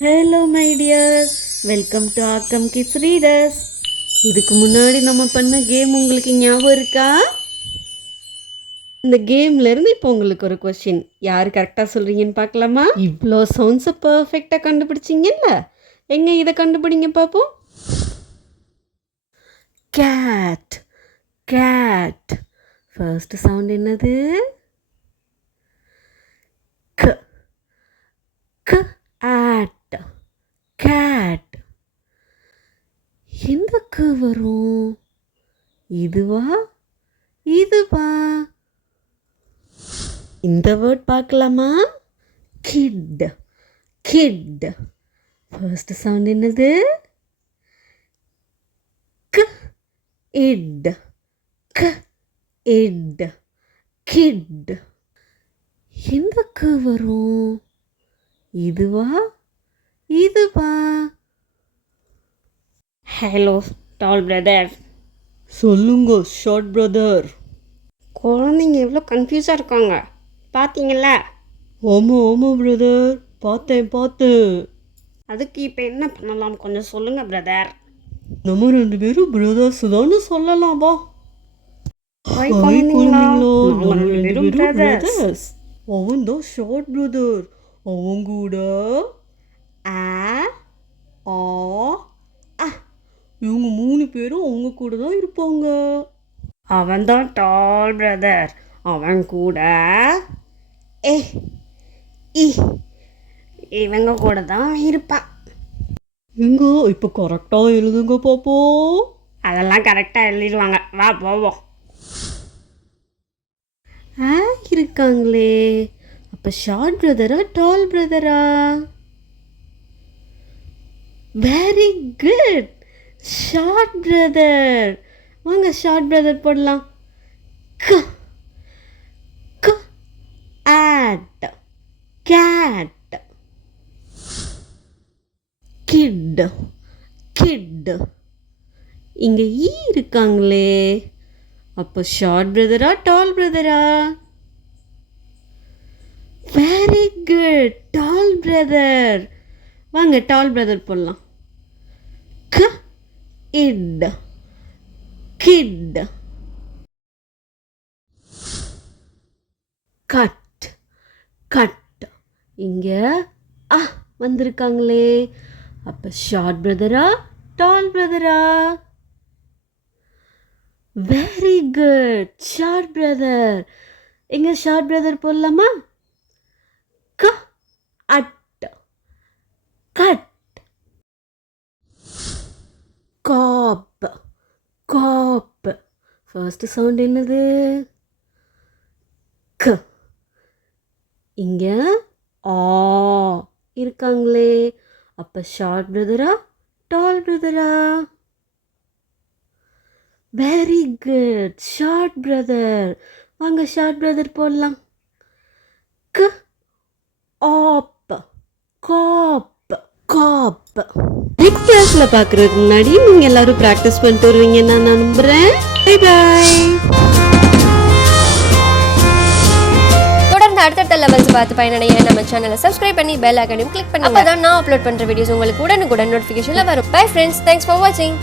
Hello my dear, welcome to ஆக்கம் kids readers. இதுக்கு முன்னாடி நம்ம பண்ண கேம் உங்களுக்கு ஞாபகம் இருக்கா? இந்த கேம்லேருந்து இப்போ உங்களுக்கு ஒரு கொஸ்டின். யார் கரெக்டாக சொல்கிறீங்கன்னு பார்க்கலாமா? இவ்வளோ சவுண்ட்ஸை பர்ஃபெக்டாக கண்டுபிடிச்சிங்கல்ல, எங்கே இதை கண்டுபிடிங்க பார்ப்போம். Gate, gate. ஃபர்ஸ்ட் சவுண்ட் என்னது? க, க, ஆட். கேட். எந்த க வரும்? இதுவா இதுவா? இந்த வேர்ட் பார்க்கலாமா? Kit, kit. ஃபர்ஸ்ட் சவுண்ட் என்னது? க, இட், க, இட். கிட். எந்த க வரும்? இதுவா இதுவா? ஹலோ டால் பிரதர். சொல்லுங்க ஷார்ட் பிரதர். குழந்தைங்க எவ்வளோ கன்ஃபியூஸாக இருக்காங்க பார்த்தீங்களா? ஆமாம் ஆமாம் பிரதர், பார்த்தேன். அதுக்கு இப்போ என்ன பண்ணலாம் கொஞ்சம் சொல்லுங்கள் பிரதர். நம்ம 2 பேரும் பிரதர்ஸ் தானே சொல்லலாம் வா. ஹாய் ஹாய் குழந்தைங்களா, குழந்தைங்களா, நாங்க 2 பேரும் brothers. brothers. அவன் தான் ஷார்ட் பிரதர். அவன் கூட ஆ ஆ அ. இவங்க 3 பேரும் அவங்க கூட தான் இருப்பாங்க. அவன் தான் டால் பிரதர். அவன் கூட ஏ இ இவங்க கூட தான் இருப்பான். எங்க இப்போ கரெக்டாக எழுதுங்க பாப்போம். அதெல்லாம் கரெக்டாக எழுதிடுவாங்க, வா போவோம். இருக்காங்களே, அப்போ ஷார்ட் பிரதரா டால் பிரதரா? Very good, short brother. வாங்க ஷார்ட் பிரதர் போடலாம். க, க, ஆட், கேட். Kit, kit. இங்கே ஈ இருக்காங்களே, அப்போ ஷார்ட் பிரதரா டால் பிரதரா? வெரி குட், டால் பிரதர். வாங்க டால் பிரதர் போடலாம். க, இட், கிட். Cut, cut. இங்கே ஆ வந்திருக்காங்களே, அப்போ ஷார்ட் பிரதரா டால் பிரதரா? Very good, short brother. எங்க ஷார்ட் பிரதர் போடலாமா? க, at, cat. Cap, cap. First sound என்னது? க. இங்க ஆ இருக்காங்களே, அப்போ ஷார்ட் பிரதரா டால் பிரதரா? Very good, short brother. வாங்க ஷார்ட் பிரதர் போடலாம். க, ஆப், காப், காப். நெக்ஸ்ட் கிளாஸில் பார்க்குறதுக்கு முன்னாடி நீங்கள் எல்லாரும் ப்ராக்டிஸ் பண்ணிட்டு வருவீங்கன்னு நான் நம்புகிறேன். Bye bye. தொடர்ந்து அடுத்தடுத்த லெவல்ஸ் பார்த்து பயனடைய நம்ம சேனலை சப்ஸ்கிரைப் பண்ணி பெல் ஐகானையும் கிளிக் பண்ணி, அப்பதான் நான் அப்லோட் பண்ணுற வீடியோஸ் உங்களுக்கு உடனுக்குடன் நோட்டிஃபிகேஷனில் வரும். பை ஃப்ரெண்ட்ஸ், தேங்க்ஸ் ஃபார் வாட்சிங்.